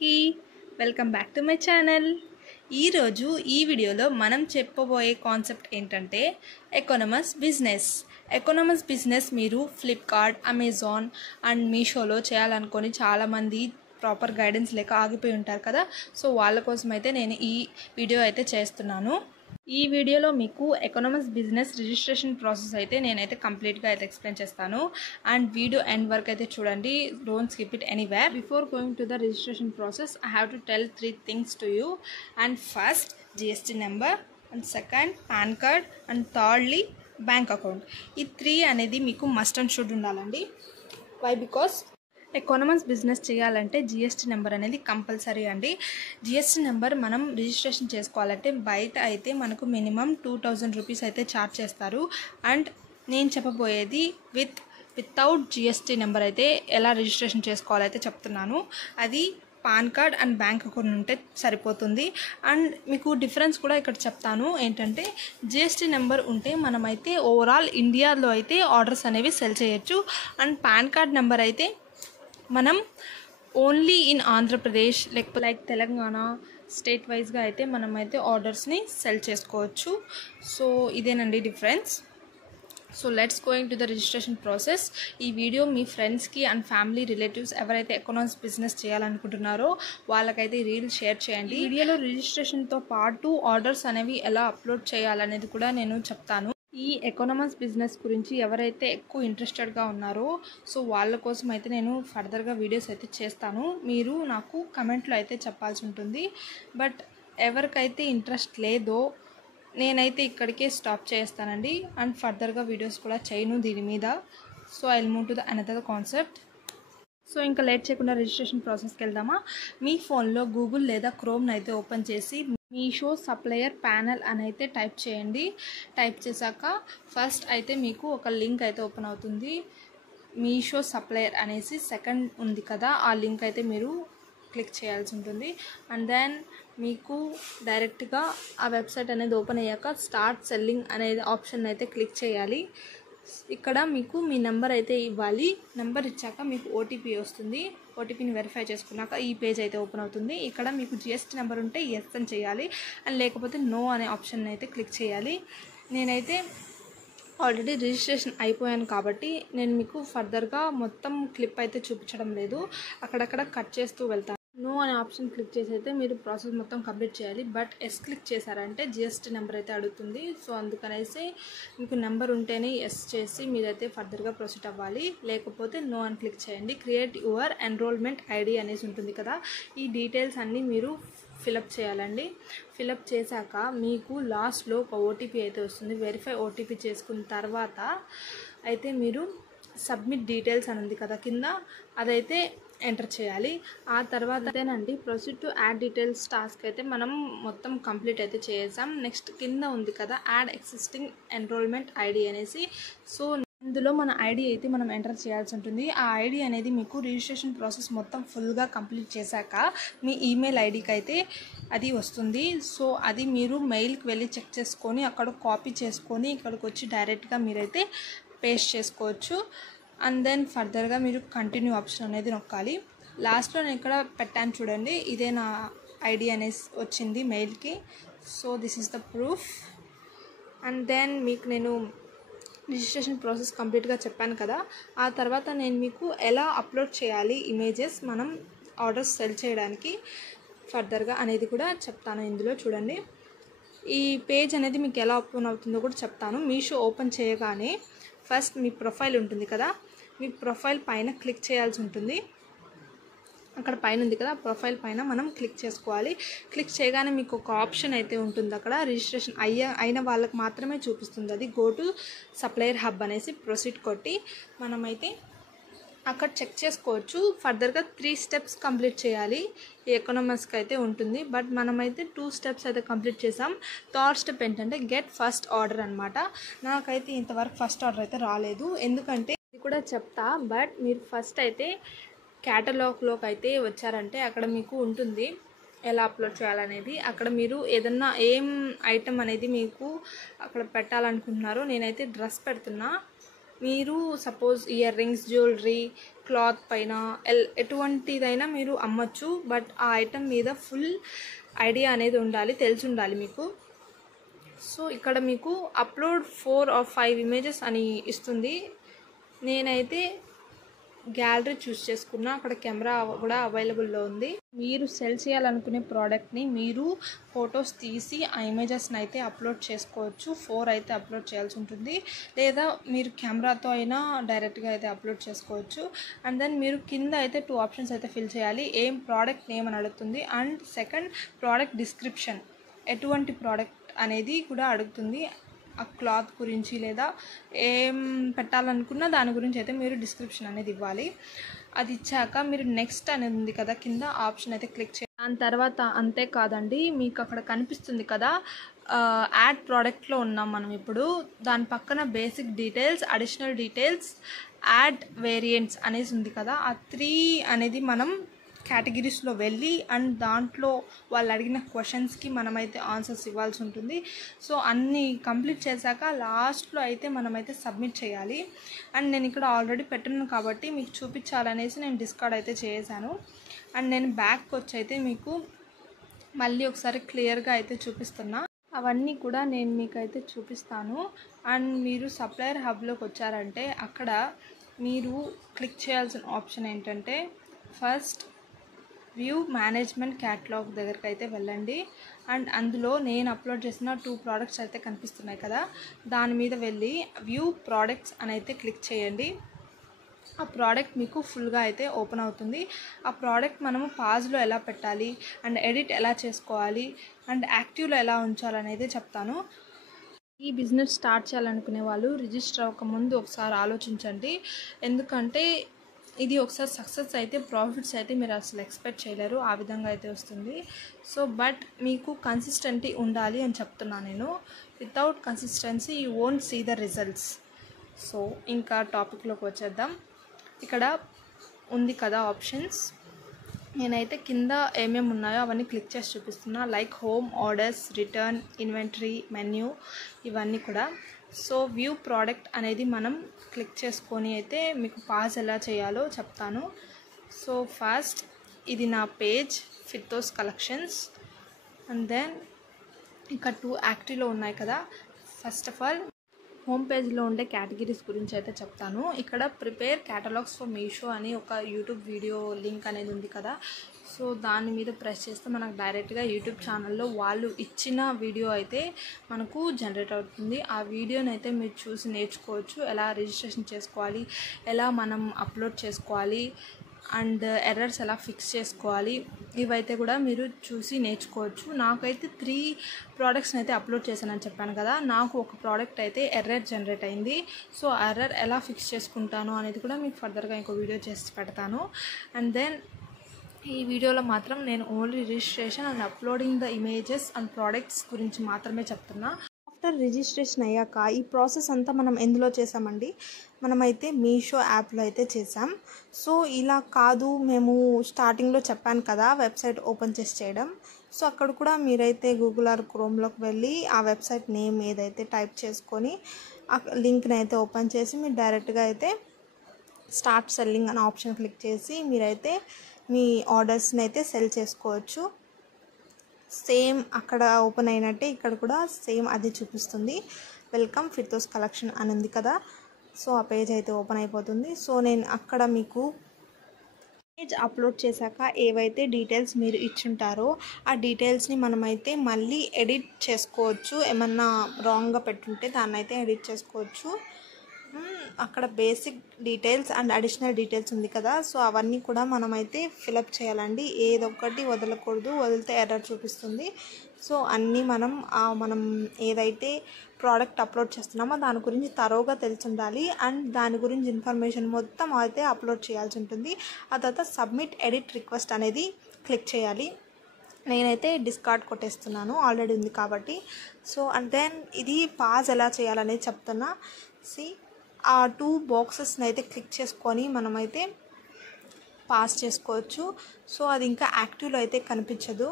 కి welcome back to my channel. ఈరోజు ఈ వీడియోలో మనం చెప్పబోయే కాన్సెప్ట్ ఏంటంటే ఎకోనమస్ బిజినెస్ మీరు ఫ్లిప్కార్ట్, అమెజాన్ అండ్ మీషోలో చేయాలనుకొని చాలామంది ప్రాపర్ గైడెన్స్ లేక ఆగిపోయి ఉంటారు కదా. సో వాళ్ళ కోసం అయితే నేను ఈ వీడియో అయితే చేస్తున్నాను. ఈ వీడియోలో మీకు ఎకోనమస్ బిజినెస్ రిజిస్ట్రేషన్ ప్రాసెస్ అయితే నేనైతే కంప్లీట్గా అయితే ఎక్స్ప్లెయిన్ చేస్తాను. అండ్ వీడియో ఎండ్ వరకు అయితే చూడండి. Don't skip it anywhere. Before going to the registration process I have to tell 3 things to you. And first GST number, and second pan card, and thirdly bank account. ఈ 3 అనేది మీకు must and should ఉండాలండి. Why? Because ఎకోనమస్ business చేయాలంటే GST number అనేది compulsory అండి. GST number మనం registration చేసుకోవాలంటే బయట అయితే మనకు మినిమం 2000 రూపీస్ అయితే ఛార్జ్ చేస్తారు. అండ్ నేను చెప్పబోయేది వితౌట్ జిఎస్టీ నెంబర్ అయితే ఎలా రిజిస్ట్రేషన్ చేసుకోవాలైతే చెప్తున్నాను. అది pan card and bank account ఉంటే సరిపోతుంది. అండ్ మీకు డిఫరెన్స్ కూడా ఇక్కడ చెప్తాను. ఏంటంటే జిఎస్టీ నెంబర్ ఉంటే మనమైతే ఓవరాల్ ఇండియాలో అయితే ఆర్డర్స్ అనేవి సెల్ చేయొచ్చు. అండ్ పాన్ కార్డ్ నెంబర్ అయితే మనం only in Andhra Pradesh like Telangana state వైజ్గా అయితే మనమైతే ఆర్డర్స్ని సెల్ చేసుకోవచ్చు. సో ఇదేనండి difference. So let's going to the registration process. ఈ వీడియో మీ ఫ్రెండ్స్కి అండ్ ఫ్యామిలీ రిలేటివ్స్ ఎవరైతే ఎకనామిక్స్ బిజినెస్ చేయాలనుకుంటున్నారో వాళ్ళకైతే రీల్ షేర్ చేయండి. వీడియోలో రిజిస్ట్రేషన్తో పాటు ఆర్డర్స్ అనేవి ఎలా అప్లోడ్ చేయాలనేది కూడా నేను చెప్తాను. ఈ ఎకోనమస్ బిజినెస్ గురించి ఎవరైతే ఎక్కువ ఇంట్రెస్టెడ్గా ఉన్నారో సో వాళ్ళ కోసం అయితే నేను ఫర్దర్గా వీడియోస్ అయితే చేస్తాను. మీరు నాకు కమెంట్లో అయితే చెప్పాల్సి ఉంటుంది. బట్ ఎవరికైతే ఇంట్రెస్ట్ లేదో నేనైతే ఇక్కడికే స్టాప్ చేస్తానండి. అండ్ ఫర్దర్గా వీడియోస్ కూడా చేయను దీని మీద. So I will move to the another concept. So ఇంకా లేట్ చేయకుండా రిజిస్ట్రేషన్ ప్రాసెస్కి వెళ్దామా. మీ ఫోన్లో గూగుల్ లేదా క్రోమ్ని అయితే ఓపెన్ చేసి మీషో సప్లయర్ ప్యానెల్ అని అయితే టైప్ చేయండి. టైప్ చేశాక ఫస్ట్ అయితే మీకు ఒక లింక్ అయితే ఓపెన్ అవుతుంది. మీషో సప్లయర్ అనేసి సెకండ్ ఉంది కదా, ఆ లింక్ అయితే మీరు క్లిక్ చేయాల్సి ఉంటుంది. అండ్ దెన్ మీకు డైరెక్ట్గా ఆ వెబ్సైట్ అనేది ఓపెన్ అయ్యాక స్టార్ట్ సెల్లింగ్ అనేది ఆప్షన్ అయితే క్లిక్ చేయాలి. ఇక్కడ మీకు మీ నెంబర్ అయితే ఇవ్వాలి. నెంబర్ ఇచ్చాక మీకు ఓటీపీ వస్తుంది. ఓటీపీని వెరిఫై చేసుకున్నాక ఈ పేజ్ అయితే ఓపెన్ అవుతుంది. ఇక్కడ మీకు జిఎస్టీ నెంబర్ ఉంటే ఎస్ అని చేయాలి, అండ్ లేకపోతే నో అనే ఆప్షన్ అయితే క్లిక్ చేయాలి. నేనైతే ఆల్రెడీ రిజిస్ట్రేషన్ అయిపోయాను కాబట్టి నేను మీకు ఫర్దర్గా మొత్తం క్లిప్ అయితే చూపించడం లేదు, అక్కడక్కడ కట్ చేస్తూ వెళ్తాను. నో అనే ఆప్షన్ క్లిక్ చేసి అయితే మీరు ప్రాసెస్ మొత్తం కంప్లీట్ చేయాలి. బట్ ఎస్ క్లిక్ చేశారంటే జిఎస్టీ నెంబర్ అయితే అడుగుతుంది. సో అందుకనేసి మీకు నెంబర్ ఉంటేనే ఎస్ చేసి మీరైతే ఫర్దర్గా ప్రొసీడ్ అవ్వాలి, లేకపోతే నో అని క్లిక్ చేయండి. క్రియేట్ యువర్ ఎన్రోల్మెంట్ ఐడి అనేసి ఉంటుంది కదా, ఈ డీటెయిల్స్ అన్నీ మీరు ఫిలప్ చేయాలండి. ఫిలప్ చేశాక మీకు లాస్ట్లో ఒక ఓటీపీ అయితే వస్తుంది. వెరిఫై ఓటీపీ చేసుకున్న తర్వాత అయితే మీరు సబ్మిట్ డీటెయిల్స్ అని ఉంది కదా కింద, అదైతే ఎంటర్ చేయాలి. ఆ తర్వాతేనండి proceed to add details task అయితే మనం మొత్తం కంప్లీట్ అయితే చేసాం. నెక్స్ట్ కింద ఉంది కదా యాడ్ ఎగ్జిస్టింగ్ ఎన్రోల్మెంట్ ఐడి అనేసి. సో ఇందులో మన ఐడి అయితే మనం ఎంటర్ చేయాల్సి ఉంటుంది. ఆ ఐడి అనేది మీకు రిజిస్ట్రేషన్ ప్రాసెస్ మొత్తం ఫుల్గా కంప్లీట్ చేశాక మీ ఈమెయిల్ ఐడికి అయితే అది వస్తుంది. సో అది మీరు మెయిల్కి వెళ్ళి చెక్ చేసుకొని అక్కడ కాపీ చేసుకొని ఇక్కడికి వచ్చి డైరెక్ట్గా మీరైతే పేస్ట్ చేసుకోవచ్చు. అండ్ దెన్ ఫర్దర్గా మీరు కంటిన్యూ ఆప్షన్ అనేది నొక్కాలి. లాస్ట్లో నేను ఇక్కడ పెట్టాను చూడండి, ఇదే నా ఐడి అనేసి వచ్చింది మెయిల్కి. So this is the proof. And then మీకు నేను రిజిస్ట్రేషన్ ప్రాసెస్ కంప్లీట్గా చెప్పాను కదా, ఆ తర్వాత నేను మీకు ఎలా అప్లోడ్ చేయాలి ఇమేజెస్ మనం ఆర్డర్స్ సెల్ చేయడానికి ఫర్దర్గా అనేది కూడా చెప్తాను. ఇందులో చూడండి, ఈ పేజ్ అనేది మీకు ఎలా ఓపెన్ అవుతుందో కూడా చెప్తాను. మీషో ఓపెన్ చేయగానే ఫస్ట్ మీ ప్రొఫైల్ ఉంటుంది కదా, మీ ప్రొఫైల్ పైన క్లిక్ చేయాల్సి ఉంటుంది. అక్కడ పైన ఉంది కదా ప్రొఫైల్ పైన మనం క్లిక్ చేసుకోవాలి. క్లిక్ చేయగానే మీకు ఒక ఆప్షన్ అయితే ఉంటుంది. అక్కడ రిజిస్ట్రేషన్ అయిన వాళ్ళకి మాత్రమే చూపిస్తుంది. అది గో టు సప్లయర్ హబ్ అనేసి ప్రొసీడ్ కొట్టి మనమైతే అక్కడ చెక్ చేసుకోవచ్చు. ఫర్దర్గా 3 స్టెప్స్ కంప్లీట్ చేయాలి. ఈ ఎకనామిక్స్కి అయితే ఉంటుంది. బట్ మనమైతే 2 స్టెప్స్ అయితే కంప్లీట్ చేసాం. థర్డ్ స్టెప్ ఏంటంటే గెట్ ఫస్ట్ ఆర్డర్ అనమాట. నాకైతే ఇంతవరకు ఫస్ట్ ఆర్డర్ అయితే రాలేదు, ఎందుకంటే ఇది కూడా చెప్తా. బట్ మీరు ఫస్ట్ అయితే క్యాటలాగ్లోకి అయితే వచ్చారంటే అక్కడ మీకు ఉంటుంది ఎలా అప్లోడ్ చేయాలనేది. అక్కడ మీరు ఏదన్నా ఏం ఐటమ్ అనేది మీకు అక్కడ పెట్టాలనుకుంటున్నారో, నేనైతే డ్రెస్ పెడుతున్నా. మీరు suppose ear rings, jewellery, cloth పైన ఎటువంటిదైనా మీరు అమ్మచ్చు. బట్ ఆ ఐటమ్ మీద ఫుల్ ఐడియా అనేది ఉండాలి, తెలిసి ఉండాలి మీకు. సో ఇక్కడ మీకు అప్లోడ్ 4 or 5 ఇమేజెస్ అని ఇస్తుంది. నేనైతే గ్యాలరీ చూస్ చేసుకున్నా, అక్కడ కెమెరా కూడా అవైలబుల్లో ఉంది. మీరు సెల్ చేయాలనుకునే ప్రోడక్ట్ని మీరు ఫొటోస్ తీసి ఆ ఇమేజెస్ని అయితే అప్లోడ్ చేసుకోవచ్చు. 4 అయితే అప్లోడ్ చేయాల్సి ఉంటుంది, లేదా మీరు కెమెరాతో అయినా డైరెక్ట్గా అయితే అప్లోడ్ చేసుకోవచ్చు. అండ్ దెన్ మీరు కింద అయితే 2 ఆప్షన్స్ అయితే ఫిల్ చేయాలి. ఏం ప్రోడక్ట్ నేమ్ అని అడుగుతుంది, అండ్ సెకండ్ ప్రోడక్ట్ డిస్క్రిప్షన్, ఎటువంటి ప్రోడక్ట్ అనేది కూడా అడుగుతుంది. ఆ క్లాత్ గురించి లేదా ఏం పెట్టాలనుకున్నా దాని గురించి అయితే మీరు డిస్క్రిప్షన్ అనేది ఇవ్వాలి. అది ఇచ్చాక మీరు నెక్స్ట్ అనేది ఉంది కదా కింద ఆప్షన్ అయితే క్లిక్ చేయాలి. దాని తర్వాత అంతే కాదండి, మీకు అక్కడ కనిపిస్తుంది కదా యాడ్ ప్రోడక్ట్లో ఉన్నాం మనం ఇప్పుడు. దాని పక్కన basic details, additional details, add variants అనేసి ఉంది కదా. ఆ 3 అనేది మనం కేటగిరీస్లో వెళ్ళి అండ్ దాంట్లో వాళ్ళు అడిగిన క్వశ్చన్స్కి మనమైతే ఆన్సర్స్ ఇవ్వాల్సి ఉంటుంది. సో అన్నీ కంప్లీట్ చేశాక లాస్ట్లో అయితే మనమైతే సబ్మిట్ చేయాలి. అండ్ నేను ఇక్కడ ఆల్రెడీ పెట్టున్నాను కాబట్టి మీకు చూపించాలనేసి నేను డిస్కార్డ్ అయితే చేశాను. అండ్ నేను బ్యాక్ వచ్చి అయితే మీకు మళ్ళీ ఒకసారి క్లియర్గా అయితే చూపిస్తున్నా. అవన్నీ కూడా నేను మీకు అయితే చూపిస్తాను. అండ్ మీరు సప్లయర్ హబ్లోకి వచ్చారంటే అక్కడ మీరు క్లిక్ చేయాల్సిన ఆప్షన్ ఏంటంటే, ఫస్ట్ వ్యూ మేనేజ్మెంట్ క్యాటలాగ్ దగ్గరికి అయితే వెళ్ళండి. అండ్ అందులో నేను అప్లోడ్ చేసిన 2 ప్రోడక్ట్స్ అయితే కనిపిస్తున్నాయి కదా, దాని మీద వెళ్ళి వ్యూ ప్రోడక్ట్స్ అని అయితే క్లిక్ చేయండి. ఆ ప్రోడక్ట్ మీకు ఫుల్గా అయితే ఓపెన్ అవుతుంది. ఆ ప్రోడక్ట్ మనము పాజ్లో ఎలా పెట్టాలి, అండ్ ఎడిట్ ఎలా చేసుకోవాలి, అండ్ యాక్టివ్లో ఎలా ఉంచాలనేది చెప్తాను. ఈ బిజినెస్ స్టార్ట్ చేయాలనుకునే వాళ్ళు రిజిస్టర్ అవ్వకముందు ఒకసారి ఆలోచించండి. ఎందుకంటే ఇది ఒకసారి సక్సెస్ అయితే ప్రాఫిట్స్ అయితే మీరు అసలు ఎక్స్పెక్ట్ చేయలేరు, ఆ విధంగా అయితే వస్తుంది. సో బట్ మీకు కన్సిస్టెంటీ ఉండాలి అని చెప్తున్నాను నేను. Without consistency you won't see the results. So ఇంకా టాపిక్లోకి వచ్చేద్దాం. ఇక్కడ ఉంది కదా ఆప్షన్స్, నేనైతే కింద ఏమేమి ఉన్నాయో అవన్నీ క్లిక్ చేసి చూపిస్తున్నా. Like home, orders, return, inventory, menu, ఇవన్నీ కూడా. సో వ్యూ ప్రోడక్ట్ అనేది మనం క్లిక్ చేసుకొని అయితే మీకు పాజ్ ఎలా చేయాలో చెప్తాను. సో ఫస్ట్ ఇది నా page Firdous collections. And then ఇంకా 2 యాక్టివ్లో ఉన్నాయి కదా. ఫస్ట్ ఆఫ్ ఆల్ హోమ్ పేజ్లో ఉండే కేటగిరీస్ గురించి అయితే చెప్తాను. ఇక్కడ ప్రిపేర్ క్యాటలాగ్స్ ఫర్ మీషో అని ఒక యూట్యూబ్ వీడియో లింక్ అనేది ఉంది కదా. సో దాని మీద ప్రెస్ చేస్తే మనకు డైరెక్ట్గా యూట్యూబ్ ఛానల్లో వాళ్ళు ఇచ్చిన వీడియో అయితే మనకు జనరేట్ అవుతుంది. ఆ వీడియోని అయితే మీరు చూసి నేర్చుకోవచ్చు, ఎలా రిజిస్ట్రేషన్ చేసుకోవాలి, ఎలా మనం అప్లోడ్ చేసుకోవాలి, అండ్ ఎర్రర్స్ ఎలా ఫిక్స్ చేసుకోవాలి, ఇవైతే కూడా మీరు చూసి నేర్చుకోవచ్చు. నాకైతే 3 ప్రోడక్ట్స్ని అయితే అప్లోడ్ చేశానని చెప్పాను కదా, నాకు ఒక ప్రోడక్ట్ అయితే ఎర్రర్ జనరేట్ అయింది. సో ఎర్రర్ ఎలా ఫిక్స్ చేసుకుంటాను అనేది కూడా మీకు ఫర్దర్గా ఇంకో వీడియో చేసి పెడతాను. అండ్ దెన్ ఈ వీడియోలో మాత్రం నేను only registration and uploading the images and products గురించి మాత్రమే చెప్తున్నా. ఆఫ్టర్ రిజిస్ట్రేషన్ అయ్యాక ఈ ప్రాసెస్ అంతా మనం ఎందులో చేసామండి, మనమైతే మీషో యాప్లో అయితే చేసాం. సో ఇలా కాదు, మేము స్టార్టింగ్లో చెప్పాను కదా వెబ్సైట్ ఓపెన్ చేసి చేయడం. సో అక్కడ కూడా మీరైతే గూగుల్ ఆర్ క్రోమ్లోకి వెళ్ళి ఆ వెబ్సైట్ నేమ్ ఏదైతే టైప్ చేసుకొని ఆ లింక్ని అయితే ఓపెన్ చేసి మీరు డైరెక్ట్గా అయితే స్టార్ట్ సెల్లింగ్ అనే ఆప్షన్ క్లిక్ చేసి మీరైతే మీ ఆర్డర్స్ని అయితే సెల్ చేసుకోవచ్చు. సేమ్ అక్కడ ఓపెన్ అయినట్టే ఇక్కడ కూడా సేమ్ అది చూపిస్తుంది. వెల్కమ్ ఫిర్దోస్ కలెక్షన్ అని ఉంది కదా. సో ఆ పేజ్ అయితే ఓపెన్ అయిపోతుంది. సో నేను అక్కడ మీకు పేజ్ అప్లోడ్ చేశాక ఏవైతే డీటెయిల్స్ మీరు ఇచ్చుంటారో ఆ డీటెయిల్స్ని మనమైతే మళ్ళీ ఎడిట్ చేసుకోవచ్చు. ఏమన్నా రాంగ్గా పెట్టుంటే దాన్ని అయితే ఎడిట్ చేసుకోవచ్చు. అక్కడ basic details and additional details ఉంది కదా, సో అవన్నీ కూడా మనమైతే ఫిలప్ చేయాలండి. ఏదొక్కటి వదలకూడదు, వదిలితే ఎర్రర్ చూపిస్తుంది. సో అన్నీ మనం ఏదైతే ప్రోడక్ట్ అప్లోడ్ చేస్తున్నామో దాని గురించి తరోగా తెలిసి ఉండాలి. అండ్ దాని గురించి ఇన్ఫర్మేషన్ మొత్తం అయితే అప్లోడ్ చేయాల్సి ఉంటుంది. ఆ తర్వాత సబ్మిట్ ఎడిట్ రిక్వెస్ట్ అనేది క్లిక్ చేయాలి. నేనైతే డిస్కార్డ్ కొట్టేస్తున్నాను, ఆల్రెడీ ఉంది కాబట్టి. సో అండ్ దెన్ ఇది పాజ్ ఎలా చేయాలనేది చెప్తున్నా. ఆ 2 బాక్సెస్ని అయితే క్లిక్ చేసుకొని మనమైతే పాస్ చేసుకోవచ్చు. సో అది ఇంకా యాక్టివ్లో అయితే కనిపించదు.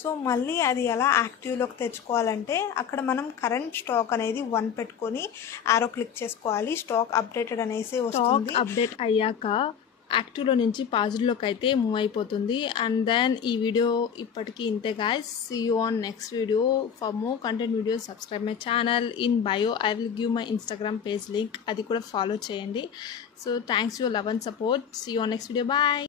సో మళ్ళీ అది ఎలా యాక్టివ్లోకి తెచ్చుకోవాలంటే అక్కడ మనం కరెంట్ స్టాక్ అనేది 1 పెట్టుకొని ఆరో క్లిక్ చేసుకోవాలి. స్టాక్ అప్డేటెడ్ అనేసి వస్తుంది. అప్డేట్ అయ్యాక యాక్టివ్లో నుంచి పాజిటివ్లోకి అయితే మూవ్ అయిపోతుంది. అండ్ దెన్ ఈ వీడియో ఇప్పటికీ ఇంతే guys. See you on next video. For more content videos subscribe my channel. In bio I will give my Instagram page link, అది కూడా ఫాలో చేయండి. So thanks your love and support. See you on next video. Bye.